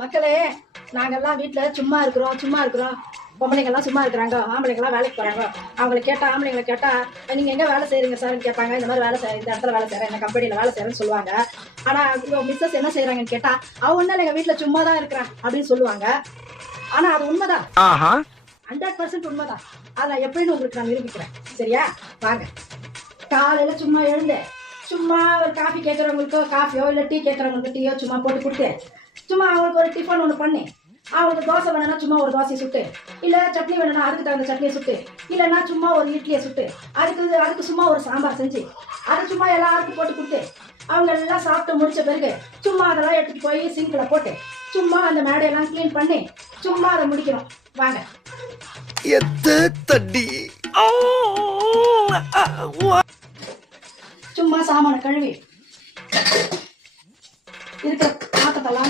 மக்களே, நாங்கெல்லாம் வீட்டுல சும்மா இருக்கிறோம். பொம்பளைங்கெல்லாம் சும்மா இருக்கிறாங்க, ஆம்பளைங்கெல்லாம் வேலைக்கு போறாங்க. அவங்களை கேட்டா, ஆம்பளைங்களை கேட்டா, நீங்க எங்க வேலை செய்யறீங்க சார்ன்னு கேட்பாங்க. இந்த மாதிரி இந்த இடத்துல வேலை செய்யறேன், இந்த கம்பெனில வேலை செய்யறேன்னு சொல்லுவாங்க. ஆனா மிஸ்ஸஸ் என்ன செய்யறாங்கன்னு கேட்டா, அவ ஒண்ணு எங்க வீட்டுல சும்மா தான் இருக்கிறான் அப்படின்னு சொல்லுவாங்க. ஆனா அது உண்மைதான், 100% உண்மைதான். அதை எப்படின்னு உங்களுக்கு நான் நிரூபிக்கிறேன். சரியா? வாங்க. காலையில சும்மா எழுந்து சும்மா ஒரு காஃபி கேட்கறவங்களுக்கு காஃபியோ இல்லை டீ கேட்கறவங்களுக்கு டீயோ சும்மா போட்டு கொடுத்து, சும்மா அவங்களுக்கு ஒரு டிஃபன் ஒன்று பண்ணி, அவங்களுக்கு தோசை வேணும்னா சும்மா ஒரு தோசையை சுட்டு, இல்லை சட்னி வேணும்னா அதுக்கு தகுந்த சட்னியை சுட்டு, இல்லைன்னா சும்மா ஒரு இட்லியை சுட்டு, அதுக்கு சும்மா ஒரு சாம்பார் செஞ்சு அதை சும்மா எல்லாருக்கும் போட்டு கொடுத்து, அவங்க எல்லாம் சாப்பிட்டு முடிச்ச பிறகு சும்மா அதெல்லாம் எடுத்துட்டு போய் சிங்கில் போட்டு சும்மா அந்த மேடையெல்லாம் கிளீன் பண்ணி சும்மா அதை முடிக்கணும். வாங்க. சும்மா சாமான கழுவி இருக்கிற பாத்திரத்தெல்லாம்